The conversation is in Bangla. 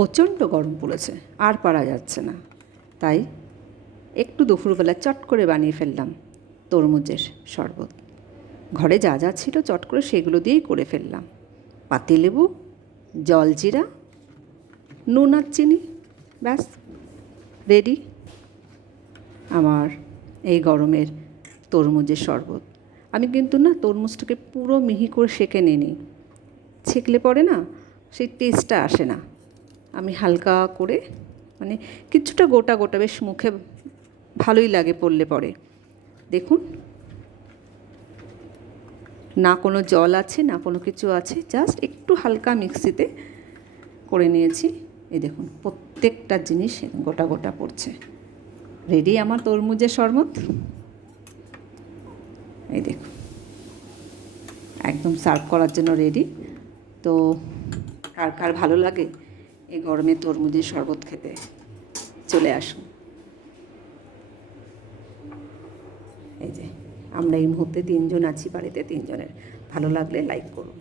প্রচণ্ড গরম পড়েছে, আর পারা যাচ্ছে না। তাই একটু দুপুরবেলা চট করে বানিয়ে ফেললাম তরমুজের শরবত। ঘরে যা যা ছিল চট করে সেগুলো দিয়েই করে ফেললাম। পাতিলেবু, জলজিরা, নুন আর চিনি, ব্যাস রেডি আমার এই গরমের তরমুজের শরবত। আমি কিন্তু না তরমুজটাকে পুরো মিহি করে সেঁকে নিই, ছেঁকলে পরে না সেই টেস্টটা আসে না। আমি হালকা করে মানে কিছুটা গোটা গোটা, বেশ মুখে ভালোই লাগে পড়লে পরে। দেখুন, না কোনো জল আছে না কোনো কিছু আছে, জাস্ট একটু হালকা মিক্সিতে করে নিয়েছি। এই দেখুন প্রত্যেকটা জিনিস গোটা গোটা পড়ছে। রেডি আমার তরমুজের শরবত। এই দেখুন একদম সার্ভ করার জন্য রেডি। তো কার কার ভালো লাগে এই গরমে তরমুজের শরবত খেতে, চলে আসুন। এই যে আমরা এই মুহূর্তে 3 জন আছি বাড়িতে, 3 জনের ভালো লাগলে লাইক করুন।